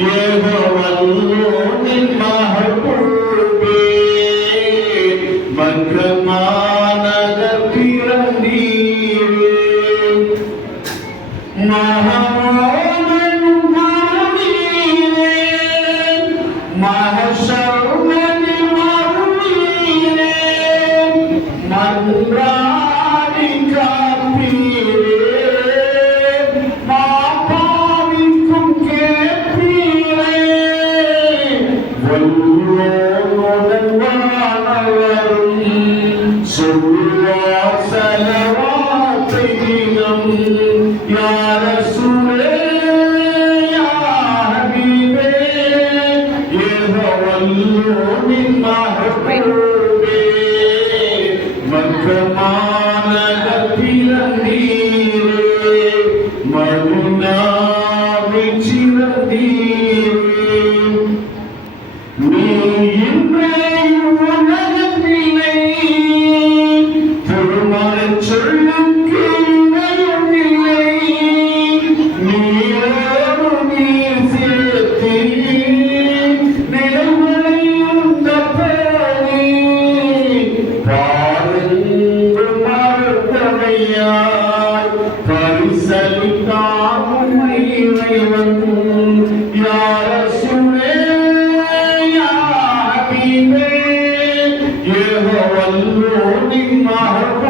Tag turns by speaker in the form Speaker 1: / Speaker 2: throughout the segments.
Speaker 1: Yeah, yeah. يه هو الوعد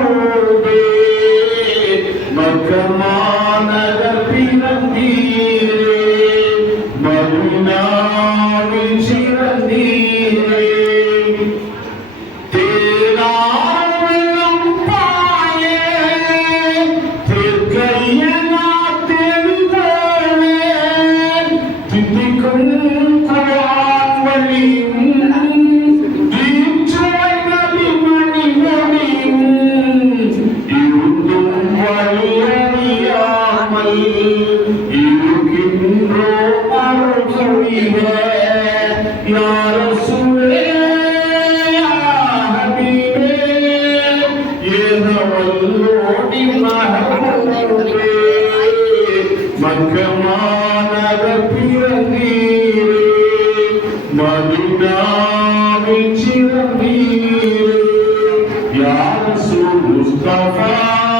Speaker 1: Sulu Mustafa.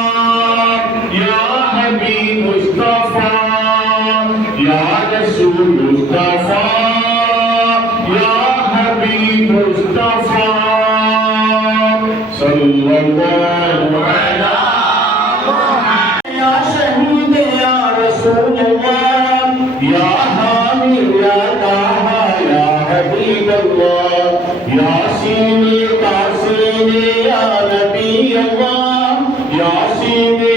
Speaker 1: Yasin yes.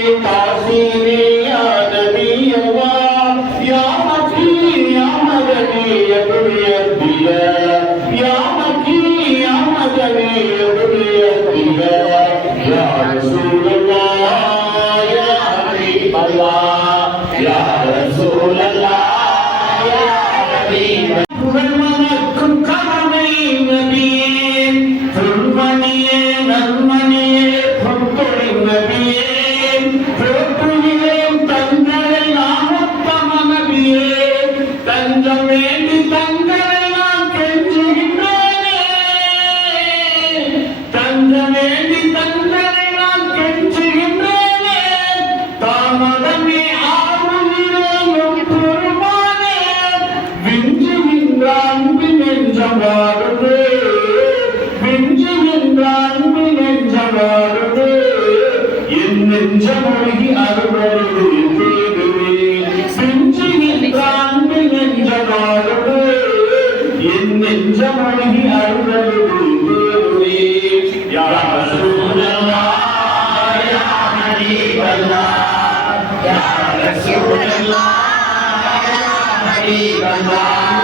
Speaker 1: Come wow. on.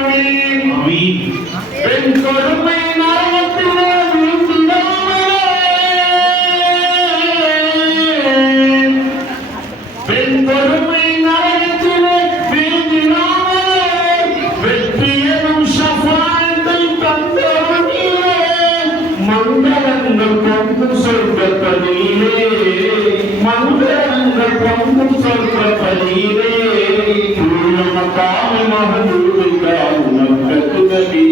Speaker 1: We. Amin. Amin. Amin.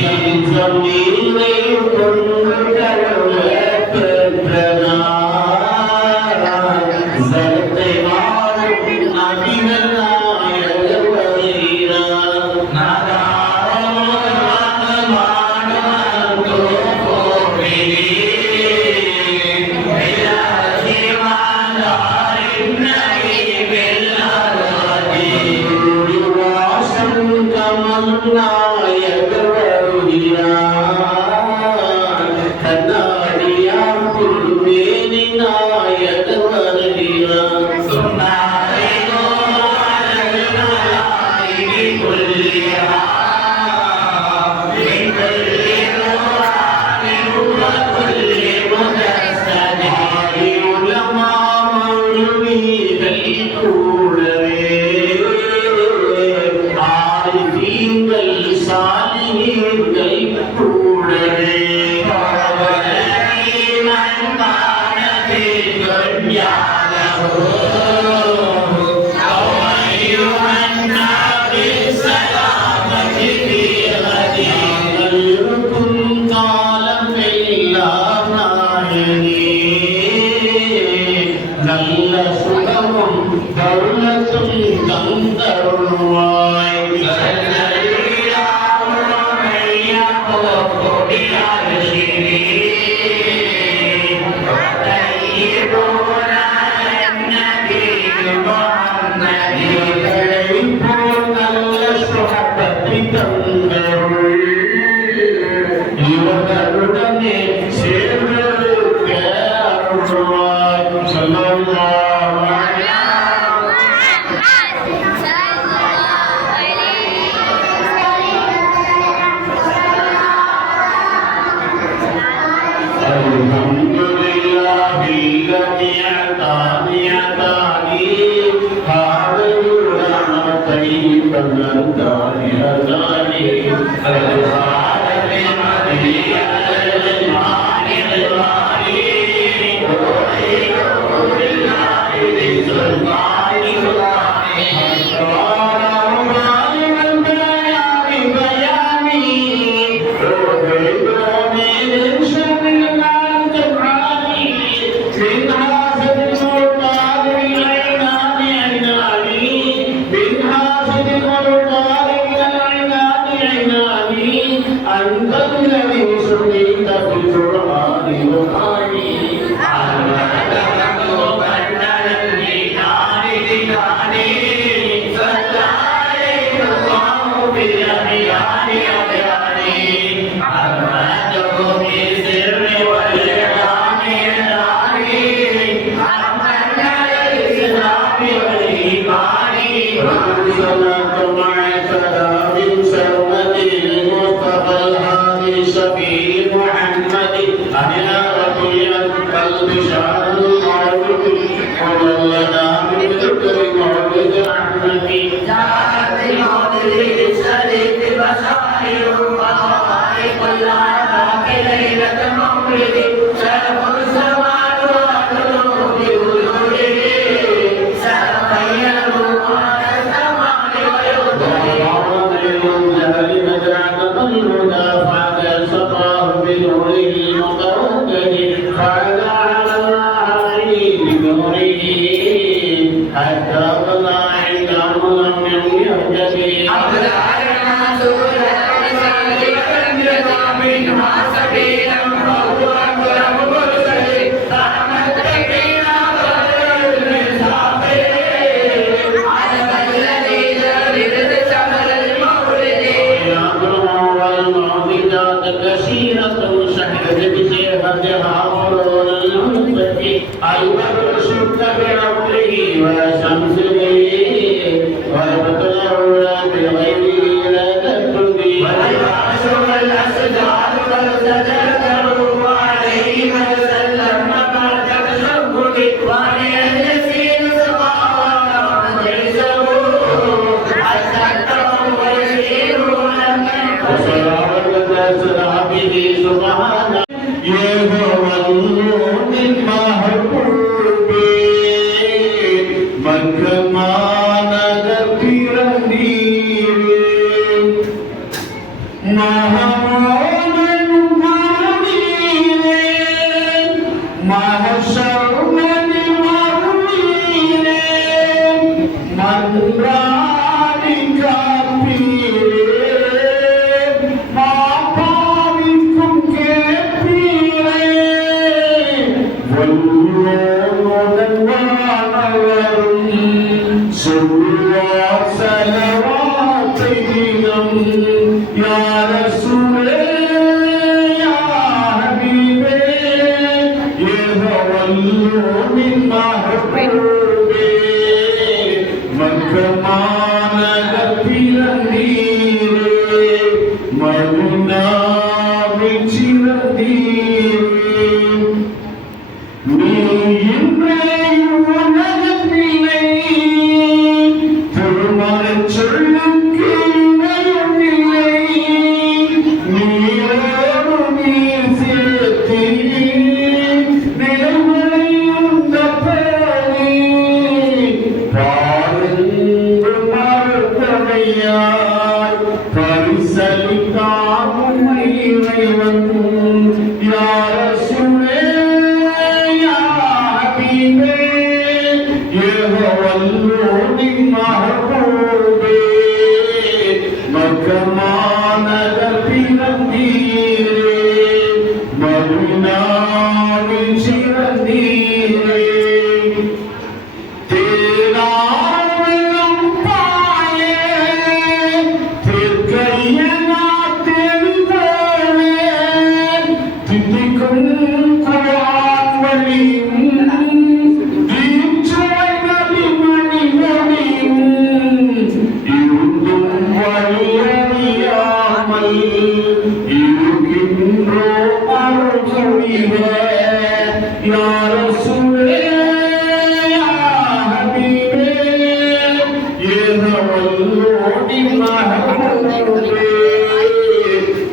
Speaker 1: Germany. सादी Thank mm -hmm. you. Alhamdulillah. सलिता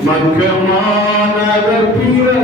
Speaker 1: Mancherman à la pire